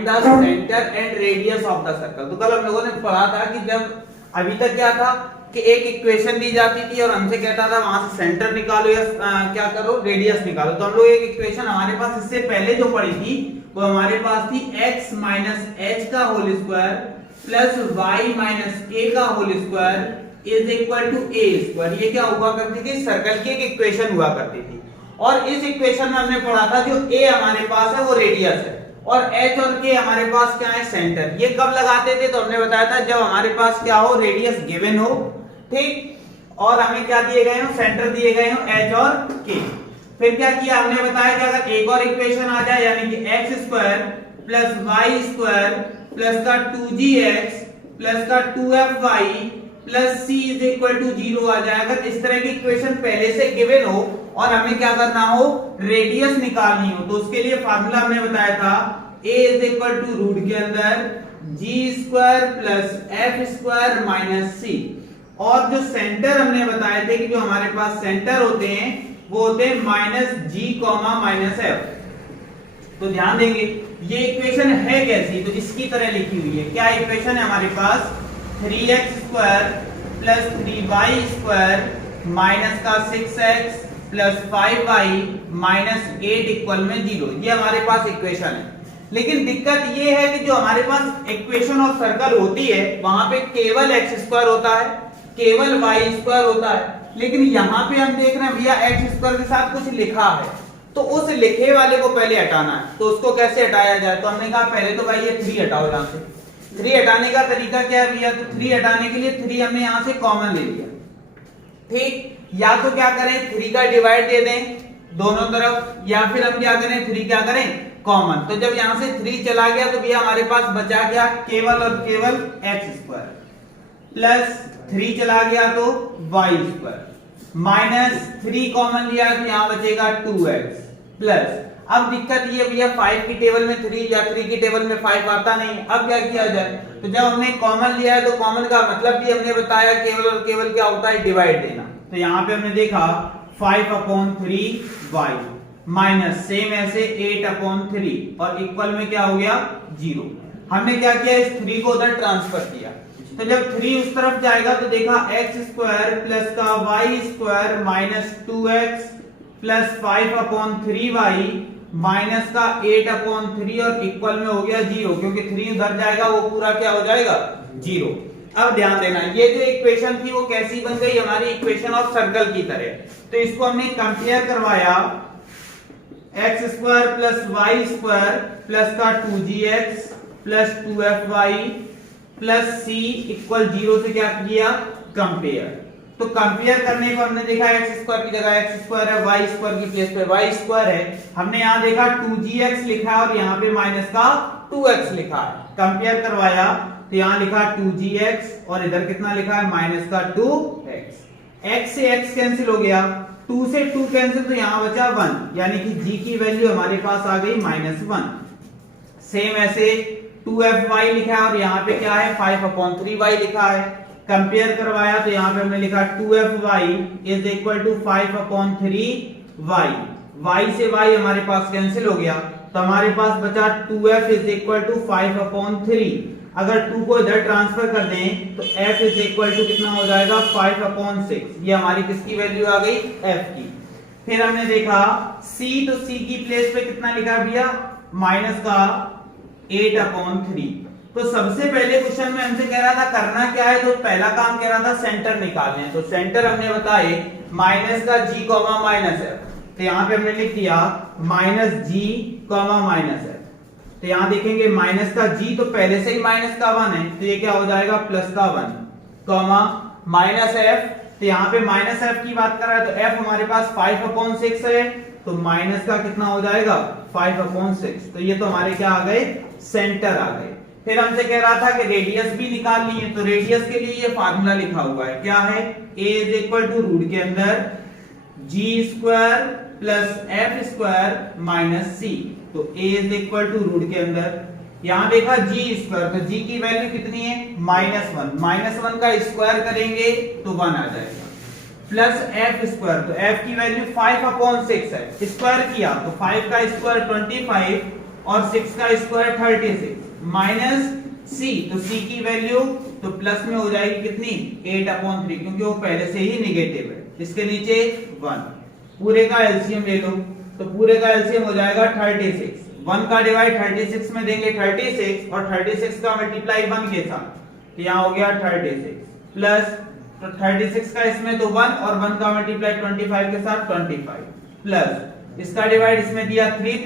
Find the centre and radius of the circle. तो कल हम लोगों ने पढ़ा था कि जब अभी तक क्या था कि एक इक्वेशन दी जाती थी और हमसे कहता था वहां से सेंटर निकालो या क्या करो, रेडियस निकालो। तो हम लोग एक इक्वेशन हमारे पास इससे पहले जो पढ़ी थी वो हमारे पास थी x माइनस एच का whole square plus y minus a का whole square is equal to a square. ये क्या हुआ करती थी, सर्कल की एक इक्वेशन हुआ करती थी। और इस इक्वेशन में हमने पढ़ा था जो a हमारे पास है वो रेडियस है और h और k हमारे पास क्या है, सेंटर। ये कब लगाते थे, तो हमने बताया था जब हमारे पास क्या हो, रेडियस गिवन हो, ठीक, और हमें क्या दिए गए हो, सेंटर दिए गए हो h और k। फिर क्या किया हमने बताया कि अगर एक और इक्वेशन आ जाए यानी कि x square plus Y square plus का 2gx प्लस का 2fy plus c is equal to 0 आ जाए, अगर इस तरह की इक्वेशन पहले से गिवन हो और हमें क्या करना हो, रेडियस निकालनी हो, तो उसके लिए फार्मूला हमने बताया था a is equal to root के अंदर g square plus f square minus c। और जो सेंटर हमने बताए थे कि जो हमारे पास सेंटर होते हैं वो होते हैं माइनस जी कॉमा माइनस एफ। तो ध्यान देंगे ये इक्वेशन है कैसी, तो इसकी तरह लिखी हुई है। क्या इक्वेशन है हमारे पास, 3x square plus 3y square minus का 6x plus 5y minus 8 equal में 0। ये हमारे पास इक्वेशन है। लेकिन दिक्कत ये है कि जो हमारे पास इक्वेशन ऑफ सर्कल होती है वहां पे केवल x स्क्वायर होता है, केवल y स्क्वायर होता है। लेकिन यहाँ पे हम देख रहे हैं भैया x स्क्वायर के साथ कुछ लिखा है, तो उस लिखे वाले को पहले हटाना है। तो उसको कैसे हटाया जाए, तो हमने कहा पहले तो भाई ये 3 हटाओ यहाँ से। 3 हटाने का तरीका क्या है भैया, तो 3 हटाने के लिए 3 हमने यहाँ से कॉमन ले लिया, ठीक। या तो क्या करें, 3 का डिवाइड दे दें दोनों तरफ, या फिर हम क्या करें, 3 क्या करें, कॉमन। तो जब यहाँ से 3 चला गया तो भैया हमारे पास बचा क्या, केवल और केवल x स्क्वायर प्लस 3 चला गया तो y स्क्वायर माइनस 3 कॉमन लिया तो यहां बचेगा 2x प्लस। अब दिक्कत ये भैया 5 की टेबल में 3 या 3 की टेबल में 5 आता नहीं। अब क्या किया जाए, तो जब हमने कॉमन लिया है तो कॉमन का मतलब भी हमने बताया केवल और केवल क्या होता है, डिवाइड देना। तो यहां पे हमने देखा 5/3y माइनस सेम ऐसे 8/3 और इक्वल में क्या हो गया, 0। हमने क्या किया, इस 3 को उधर ट्रांसफर किया। तो जब 3 उस तरफ जाएगा तो देखा x स्क्वायर प्लस का y square minus 2x plus 5/3y minus का 8/3 और इक्वल में हो गया 0, क्योंकि 3 उधर जाएगा वो पूरा क्या हो जाएगा, 0। अब ध्यान देना ये जो इक्वेशन थी वो कैसी बन गई, हमारी इक्वेशन ऑफ सर्कल की तरह। तो इसको हमने कंपेयर करवाया, x square plus y square plus का 2gx plus 2fy plus c equal 0 से क्या किया, कंपेयर। तो कंपेयर करने को हमने देखा x स्क्वायर की जगह x स्क्वायर है, y स्क्वायर की प्लेस पे y स्क्वायर है। हमने यहाँ देखा 2gx लिखा है और यहाँ पे माइनस का 2x लिखा है। कंपेयर करवाया तो यहाँ लिखा 2gx और इधर कितना लिखा है, माइनस का 2x। x से x कैंसिल हो गया, 2 से 2 कैंसिल, तो यहाँ बचा 1, यानी कि g की वैल्यू हमारे पास आ गई -1। सेम ऐसे 2fy लिखा है और यहाँ पे क्या है, 5/3y लिखा है। कंपेयर करवाया तो यहाँ पे हमने लिखा 2fy is equal to 5/3y। y से y हमारे पास कैंसिल हो गया तो हमारे पास बचा 2f इज इक्वल टू 5/3। अगर 2 को इधर ट्रांसफर कर दें तो f इज इक्वल टू कितना हो जाएगा, 5/6। ये हमारी किसकी वैल्यू आ गई, f की। फिर हमने देखा c, तो c की प्लेस पे कितना लिखा भैया, माइनस का 8/3। तो सबसे पहले क्वेश्चन में हमसे कह रहा था करना क्या है, तो पहला काम कह रहा था सेंटर निकालने। तो सेंटर हमने बताए माइनस का g कॉमा माइनस f। तो यहाँ पे हमने लिख दिया minus g comma minus f। तो यहाँ देखेंगे माइनस का g तो पहले से ही माइनस का 1 है, तो ये क्या हो जाएगा, प्लस का 1 कॉमा माइनस f। तो यहाँ पे माइनस f की बात कर रहा है तो f हमारे पास 5/6 है, तो माइनस का कितना हो जाएगा, 5/6। तो ये तो हमारे क्या आ गए, सेंटर आ गए। फिर हमसे कह रहा था कि रेडियस भी निकालनी है, तो रेडियस के लिए ये फार्मूला लिखा हुआ है, क्या है, a is equal to root के अंदर g square plus f square minus c। तो a is equal to root के अंदर, यहां देखा g स्क्वायर, तो g की वैल्यू कितनी है, -1। -1 का स्क्वायर करेंगे तो 1 आ जाएगा, प्लस f स्क्वायर, तो f की वैल्यू 5/6 है, स्क्वायर किया तो 5 का स्क्वायर 25 और 6 का स्क्वायर 36 माइनस c, तो c की वैल्यू तो प्लस में हो जाएगी कितनी 8/3 क्योंकि वो पहले से ही निगेटिव है। इसके नीचे 1, पूरे का एलसीएम ले लो तो पूरे का एलसीएम हो जाएगा 36, 1 का डिवाइड 36 में देंगे 36 और 36 का मल्टीप्लाई 1 के साथ, तो यहाँ हो गया 36 प्लस, तो 36 का इसमें तो 1 और 1 का मल्टीप्लाई 25 के साथ 25 प्लस इसका डिवाइड इसमें दिया 3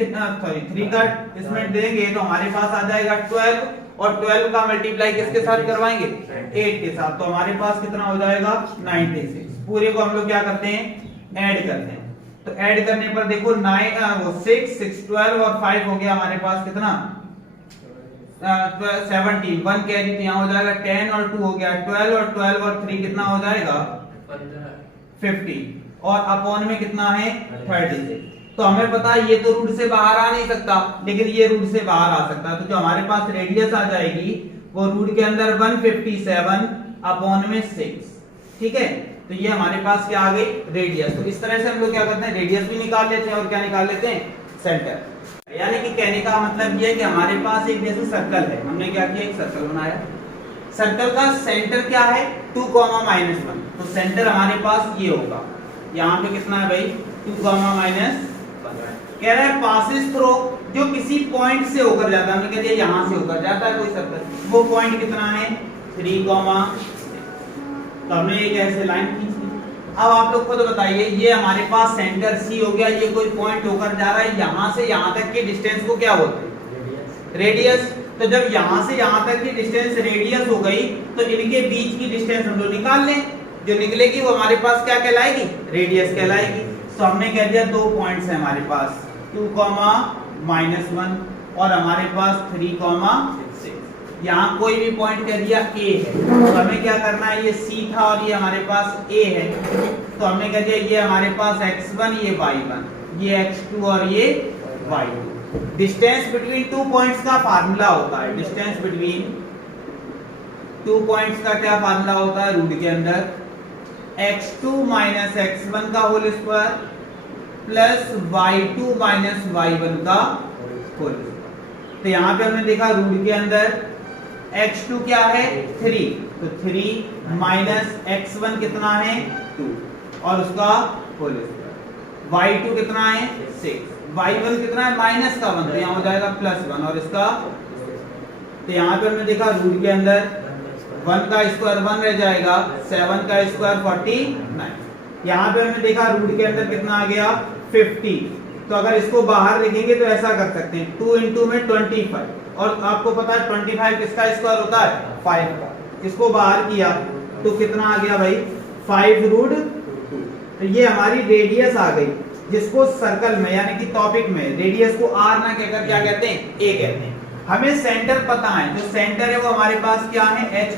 का इसमें देंगे तो हमारे पास आ जाएगा 12 और 12 का मल्टीप्लाई किसके साथ करवाएंगे 8 के साथ, तो हमारे पास कितना हो जाएगा 96। पूरे को हम लोग क्या करते हैं ऐड करते हैं, तो ऐड करने पर देखो 6 12 और 5 हो गया हमारे पास कितना 17, 1 कैरी तो यहाँ हो जाएगा 10 और 2 हो गया 12 और 12 और 3 कितना हो जाएगा 50 और अपॉन में कितना है 36। तो हमें पता है ये तो रूट से बाहर आ नहीं सकता, लेकिन ये रूट से बाहर आ सकता है, तो जो हमारे पास रेडियस आ जाएगी वो रूट के अंदर 157 अपॉन में 6, ठीक है। तो ये हमारे पास क्या आ गई रेडियस। तो इस तरह से हम लोग क्या करते हैं रेडियस भी निकाल लेते हैं और क्या निकाल लेते हैं सेंटर। यानी कि कहने का मतलब ये है कि हमारे पास एक जैसे सर्कल है, हमने क्या किया एक सर्कल बनाया, सर्कल का सेंटर क्या है 2, -1, तो सेंटर हमारे पास ये होगा, यहाँ पे कितना है भाई 2, -1, कह रहा है पासिस थ्रू जो किसी पॉइंट से होकर जाता है, हमने कह दिया यहां से होकर जाता है कोई सर्कल, वो पॉइंट कितना है 3, तो हमने एक ऐसे लाइन खींची। अब आप लोग खुद बताइए ये हमारे पास सेंटर C हो गया, ये कोई पॉइंट होकर जा रहा है, यहां से यहां तक के डिस्टेंस को क्या बोलते हैं रेडियस। तो जब यहां से यहां तक की डिस्टेंस रेडियस हो गई तो इनके बीच की डिस्टेंस हम लोग निकाल लें, जो निकलेगी वो हमारे पास क्या कहलाएगी रेडियस कहलाएगी। तो हमने कह दिया 2 पॉइंट्स है हमारे पास 2, -1 और हमारे पास 3, 6, यहाँ कोई भी पॉइंट कह दिया A है, तो हमें क्या करना है ये C था और ये हमारे पास A है, तो हमने कह दिया ये हमारे पास x1 ये y1 ये x2 और ये y2। डिस्टेंस बिटवीन 2 पॉइंट्स का फार्मूला होता है, डिस्टेंस बिटवीन 2 पॉइंट्स का क्या फार्मूला होता है रूट के अंदर x2 - x1 का whole square plus y2 - y1 का होल स्क्वायर। तो यहाँ पे हमने देखा रूट के अंदर x2 क्या है 3, तो 3 माइनस x1 कितना है 2 और उसका होल स्क्वायर, y2 कितना है 6, y1 कितना है माइनस का 1, तो यहाँ हो जाएगा +1 और इसका, तो यहाँ पे हमने देखा रूट के अंदर 1 का स्क्वायर 1 रह जाएगा, 7 का स्क्वायर 49। यहाँ पे हमने देखा रूट के अंदर कितना आ गया 50, तो अगर इसको बाहर लिखेंगे तो ऐसा कर सकते हैं 2 × में 25, और आपको पता है 25 किसका स्क्वायर होता है 5 का, इसको बाहर किया तो कितना आ गया भाई 5√2। तो ये हमारी रेडियस आ गई, जिसको सर्कल में यानी कि टॉपिक में रेडियस को r ना कहकर क्या कहते हैं a कहते हैं। हमें सेंटर पता है, जो सेंटर है वो हमारे पास क्या है h,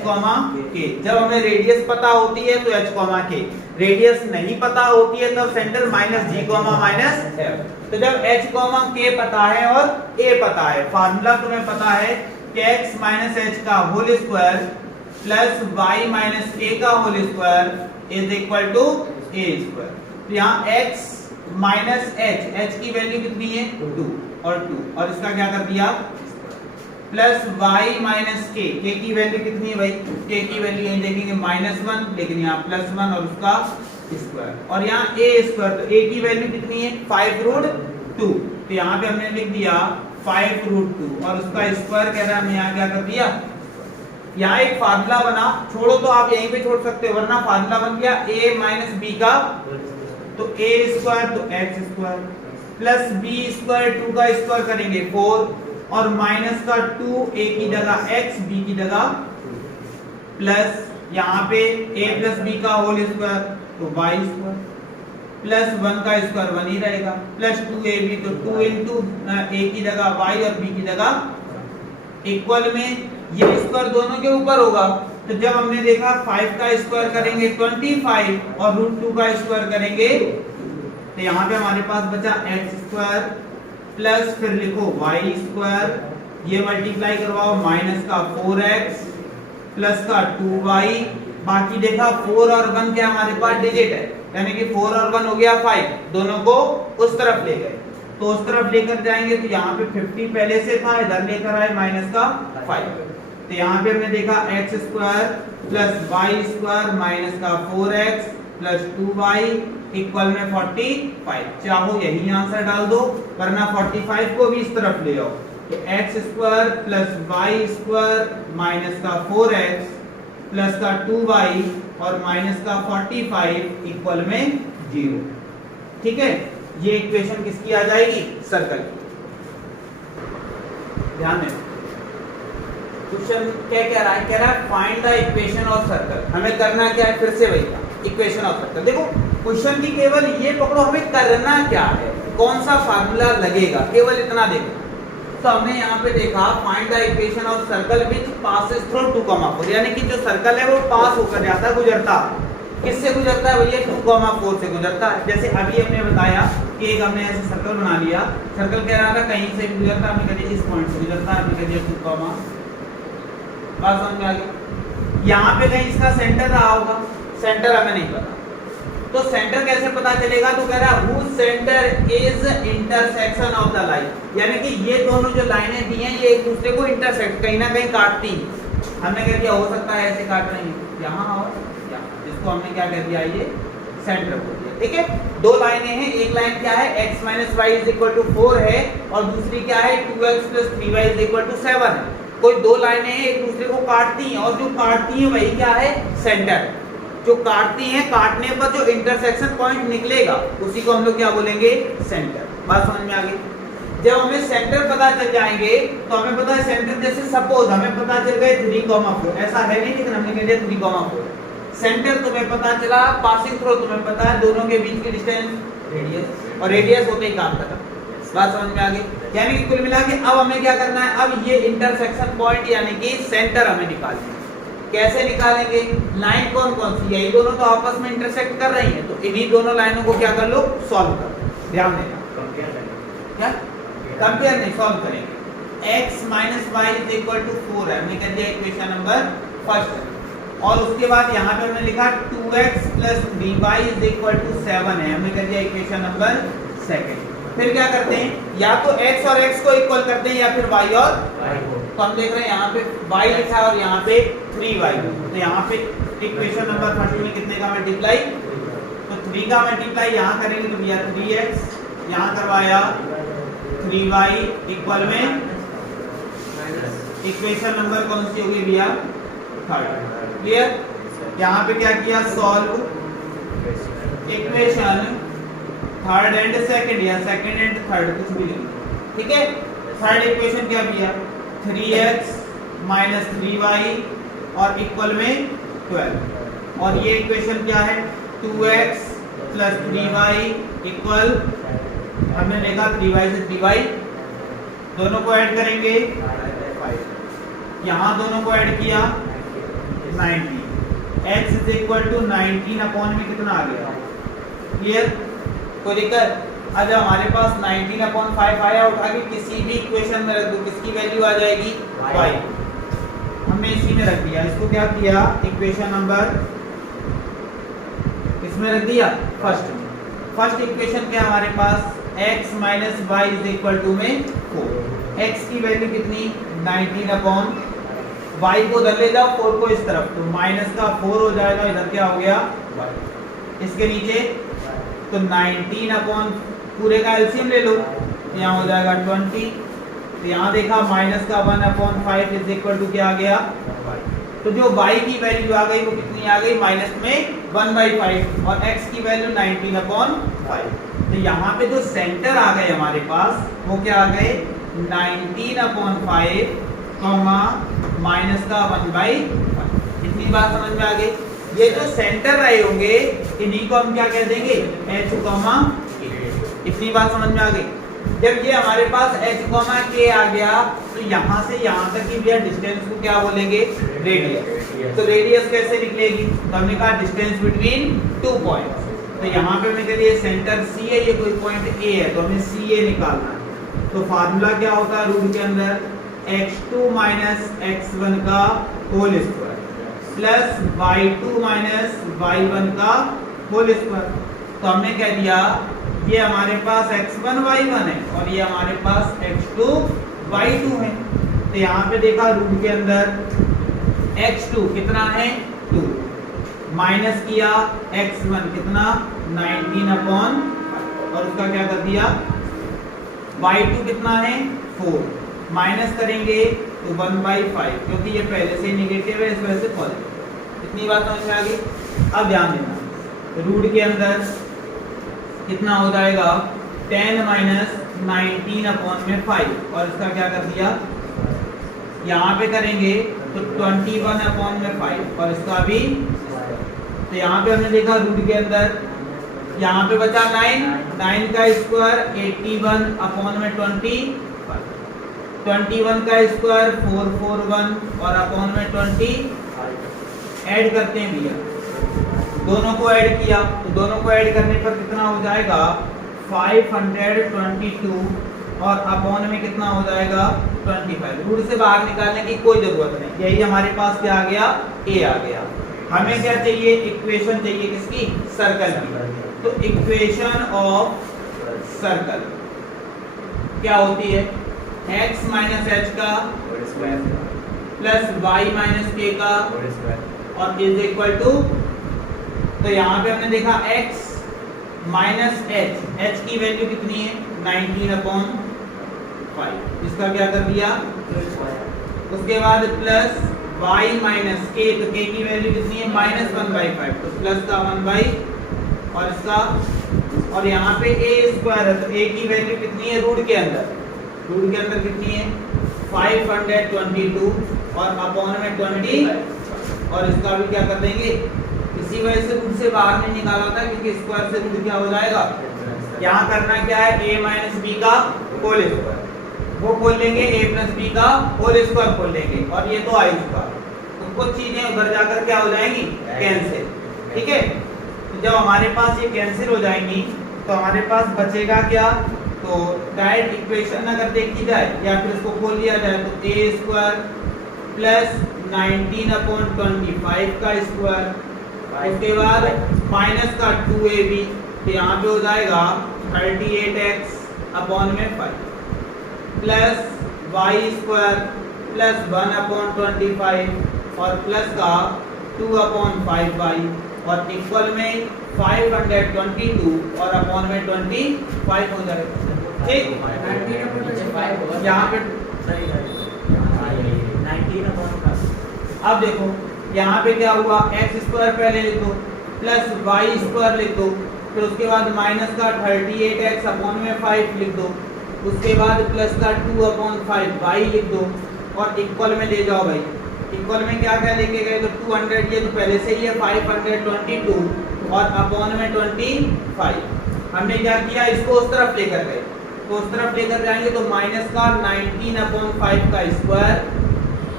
k। जब हमें रेडियस पता होती है तो h, k, रेडियस नहीं पता होती है तब सेंटर -g, -f। तो जब h, k पता है और a पता है, फार्मूला तुम्हें पता है कि x - h का whole square plus y - k का whole square is equal to a square. तो यहाँ x - h की वैल्यू कितनी है 2 और इसका क्या कर दिया प्लस y - k की वैल्यू कितनी है भाई k की वैल्यू यहीं देखेंगे -1, लेकिन यहाँ +1 और उसका स्क्वायर, और यहाँ a स्क्वायर, तो a की वैल्यू कितनी है 5√2, तो यहाँ पे हमने लिख दिया 5√2 और उसका स्क्वायर कह रहा है, हमने यहाँ क्या कर दिया यहाँ एक फार्मूला बना, छोड़ो तो आप यहीं पे छोड़ सकते हो, वरना फार्मूला बन गया a - b का, तो a स्क्वायर तो x square plus b square 2 का स्क्वायर करेंगे 4 और माइनस का 2 a की जगह x b की जगह प्लस यहाँ पे a + b का होल स्क्वायर तो y स्क्वायर प्लस 1 का स्क्वायर 1 ही रहेगा प्लस 2ab, तो 2 × a की जगह y और b की जगह इक्वल में ये स्क्वायर दोनों के ऊपर होगा। तो जब हमने देखा 5 का स्क्वायर करेंगे 25 और √2 का स्क्वायर करेंगे, तो यहाँ पे हमारे पास बचा x स्क्वायर प्लस फिर लिखो y स्क्वायर, ये मल्टीप्लाई करवाओ माइनस का 4x प्लस का 2y, बाकी देखा 4 और 1 क्या हमारे पास डिजिट है, यानी कि 4 और 1 हो गया 5, दोनों को उस तरफ ले गए। तो उस तरफ लेकर जाएंगे तो यहाँ पे 50 पहले से था, इधर लेकर आए माइनस का 5। तो यहाँ पे हमने देखा X square plus Y square minus का 4x प्लस 2y इक्वल में 45। चाहो यही आंसर डाल दो, वरना 45 को भी इस तरफ ले आओ। तो X square plus Y square minus का 4x प्लस का 2y और माइनस का 45 इक्वल में 0। ठीक है, ये इक्वेशन किसकी आ जाएगी? सर्कल की। ध्यान दें, क्वेश्चन क्या कह रहा है? कह रहा है find the equation of circle. हमें करना क्या है? फिर से वही था, इक्वेशन ऑफ सर्कल। देखो क्वेश्चन की केवल ये पकड़ो, हमें करना क्या है, कौन सा फार्मूला लगेगा, केवल इतना देखो। तो हमने यहाँ पे देखा find the equation of circle which passes through 2,4, यानी कि जो सर्कल है वो पास होकर जाता है, गुजरता। किससे गुजरता है भैया? 2,4 से गुजरता है। जैसे अभी हमने बताया कि एक हमने ऐसे सर्कल बना लिया, सर्कल कह रहा था कहीं से भी गुजरता, हमने कह दिया इस पॉइंट से गुजरता है, हमने कह दिया 2, बात समझ में आ गई। यहाँ पे कहीं इसका सेंटर रहा होगा, सेंटर हमें नहीं पता, तो सेंटर कैसे पता चलेगा? तो कह रहा है whose center is intersection of the line, यानी कि ये दोनों जो लाइनें दी हैं ये एक दूसरे को इंटरसेक्ट कहीं ना कहीं काटती हैं। हमने कह दिया हो सकता है ऐसे काट रही हैं, यहाँ और यहाँ, जिसको हमने क्या कह दिया, ये सेंटर बोल दिया। ठीक है, दो लाइनें हैं, एक लाइन क्या है x - y = 4 है और दूसरी क्या है 2x + 3y = 7 है। कोई दो लाइनें हैं एक दूसरे को काटती हैं और जो काटती हैं वही क्या है? सेंटर। जो काटती हैं, काटने पर जो इंटरसेक्शन पॉइंट निकलेगा उसी को हम लोग क्या बोलेंगे? सेंटर। बात समझ में आ गई? जब हमें सेंटर पता चल जाएंगे तो हमें पता है सेंटर, जैसे सपोज हमें पता चल गए 3,4, ऐसा है नहीं लेकिन हमने कह दिया 3,4। सेंटर तुम्हें पता चला, पासिंग थ्रू तुम्हें पता है, दोनों के बीच की डिस्टेंस रेडियस, और रेडियस होते ही काम खत्म। बात समझ में आ गई? यानी कि कुल मिला के अब हमें क्या करना है? अब ये इंटरसेक्शन पॉइंट यानी कि सेंटर हमें निकालना है। कैसे निकालेंगे? लाइन कौन कौन सी? यही दोनों तो आपस में इंटरसेक्ट कर रही हैं, तो इन्हीं दोनों लाइनों को क्या कर लो? सॉल्व कर लो। ध्यान देना, क्या कंपेयर नहीं, सॉल्व करेंगे। x - y = 4 है, हमने कह दिया इक्वेशन नंबर फर्स्ट। और उसके बाद यहाँ पे हमने लिखा 2x + 3y = 7 है, हमने कह दिया इक्वेशन नंबर सेकंड। फिर क्या करते हैं? या तो x और x को इक्वल करते हैं या फिर y और y को। तो हम देख रहे हैं यहाँ पे y लिखा है और यहाँ पे 3y, तो यहाँ पे इक्वेशन नंबर फर्स्ट में कितने का मल्टीप्लाई? तो 3 का मल्टीप्लाई यहाँ करेंगे तो भैया 3x, यहाँ करवाया 3y इक्वल में इक्वेशन नंबर कौन सी होगी भैया? थर्ड। क्लियर? यहाँ पे क्या किया? Solve equation third and second, या सेकंड एंड थर्ड कुछ भी नहीं। ठीक है, थर्ड इक्वेशन क्या किया? 3x - 3y और इक्वल में 12। और ये इक्वेशन क्या है? 2x + 3y इक्वल, हमने देखा 3y से 3y, दोनों को ऐड करेंगे 5। यहाँ दोनों को ऐड किया 90। x = 19 अपॉन में कितना आ गया? क्लियर? कोई दिक्कत? अब जब हमारे पास 19/5 आया, उठा के किसी भी इक्वेशन में रख दो, किसकी वैल्यू आ जाएगी? y। हमने इसी में रख दिया, इसको क्या किया? इक्वेशन नंबर इसमें रख दिया फर्स्ट में। फर्स्ट इक्वेशन क्या हमारे पास? x - y = में 4। x की वैल्यू कितनी? 19 y को उधर ले जाओ, 4 को इस तरफ, तो -4 हो जाएगा, इधर क्या हो गया? y। इसके नीचे तो 19 पूरे का एलसीएम ले लो, यहाँ हो जाएगा 20। तो यहाँ देखा -1/5 = क्या आ गया? तो जो y की वैल्यू आ गई वो कितनी आ गई? माइनस में 1/5 और x की वैल्यू 19/5। तो यहाँ पे जो सेंटर आ गए हमारे पास वो क्या आ गए? 19/5 माइनस का 1/5। इतनी बात समझ में आ गई? ये जो सेंटर रहे होंगे इन्हीं को हम क्या कह देंगे? h, k। इतनी बात समझ में आ गई? जब ये हमारे पास h, k आ गया तो यहाँ से यहाँ तक की भैया डिस्टेंस को क्या बोलेंगे? रेडियस। तो रेडियस कैसे निकलेगी? तो हमने कहा डिस्टेंस बिटवीन 2 पॉइंट्स। तो यहाँ पे हमने कह दिया सेंटर C है, ये कोई पॉइंट A है, तो हमें CA निकालना है। तो फार्मूला क्या होता है रूट के अंदर? x2 - x1 का whole square plus y2 - y1 का होल स्क्वायर। तो हमने कह दिया ये हमारे पास x1 y1 है और ये हमारे पास x2 y2 है। तो यहाँ पे देखा रूट के अंदर x2 कितना है 2 माइनस किया x1 कितना 19 अपॉन और उसका क्या कर दिया y2 कितना है 4 माइनस करेंगे तो 1/5 क्योंकि ये पहले से नेगेटिव है इस वजह से पॉजिटिव। इतनी बात समझ में आ गई। अब ध्यान देना रूट के अंदर कितना हो जाएगा 10 माइनस 19 अपॉन में 5 और इसका क्या कर दिया यहाँ पे करेंगे तो 21 अपॉन में 5 और इसका भी। तो यहाँ पे हमने देखा रूट के अंदर यहाँ पे बचा 9 का स्क्वायर 81 अपॉन में 20 21 का स्क्वायर 441 और अपॉन में 20 ऐड करते हैं भैया दोनों को ऐड किया तो दोनों को ऐड करने पर कितना हो जाएगा 522 और अपॉन में कितना हो जाएगा 25। रूट से बाहर निकालने की कोई जरूरत नहीं, यही हमारे पास क्या आ गया a आ गया। हमें क्या चाहिए इक्वेशन चाहिए किसकी सर्कल की। तो इक्वेशन ऑफ सर्कल क्या होती है x माइनस एच का प्लस वाई माइनस के का और इज इक्वल टू। तो यहाँ पे हमने देखा x माइनस h की वैल्यू कितनी है 19 अपॉन 5 इसका क्या कर दिया उसके बाद प्लस y माइनस k तो k की वैल्यू कितनी है -1/5 तो प्लस का 1 और इसका और यहाँ पे a स्क्वायर है तो a की वैल्यू कितनी है रूट के अंदर कितनी है 522 और अपॉन में 20 और इसका भी क्या कर देंगे इसी वजह से रूट से बाहर नहीं निकाला था क्योंकि स्क्वायर से रूट क्या हो जाएगा। यहाँ करना क्या है a माइनस बी का होल स्क्वायर वो खोल लेंगे a प्लस बी का होल स्क्वायर खोल लेंगे और ये तो आई चुका तो कुछ चीजें उधर जाकर क्या हो जाएंगी कैंसिल। ठीक है तो जब हमारे पास ये कैंसिल हो जाएंगी तो हमारे पास बचेगा क्या तो डायरेक्ट इक्वेशन अगर देखी जाए या फिर इसको खोल लिया जाए तो a स्क्वायर प्लस 19 अपॉन 25 का स्क्वायर उसके बाद माइनस का 2ab तो यहाँ पे हो जाएगा 38x अपॉन में 5 plus y square plus 1 upon 25 और प्लस का 2 अपॉन 5y और इक्वल में 522 और अपॉन में 25 हो जाएगा। ठीक यहाँ पे अब देखो यहाँ पे क्या हुआ x स्क्वायर पहले लिखो प्लस y स्क्वायर लिख दो फिर उसके बाद माइनस का 38x अपॉन में 5 लिख दो उसके बाद प्लस का 2 अपॉन 5 y लिख दो और इक्वल में ले जाओ भाई। इक्वल में क्या क्या लेके गए तो 200 ये तो पहले से ही है 522 और अपॉन में 25 हमने क्या किया इसको उस तरफ लेकर गए तो उस तरफ लेकर जाएंगे तो माइनस का 19 अपॉन 5 का स्क्वायर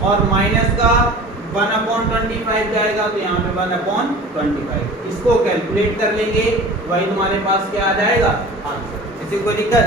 और माइनस का 1 अपॉन 25 जाएगा तो यहाँ पे 1 अपॉन 25 इसको कैलकुलेट कर लेंगे वही तुम्हारे पास क्या आ जाएगा आंसर। इसी को दिक्कत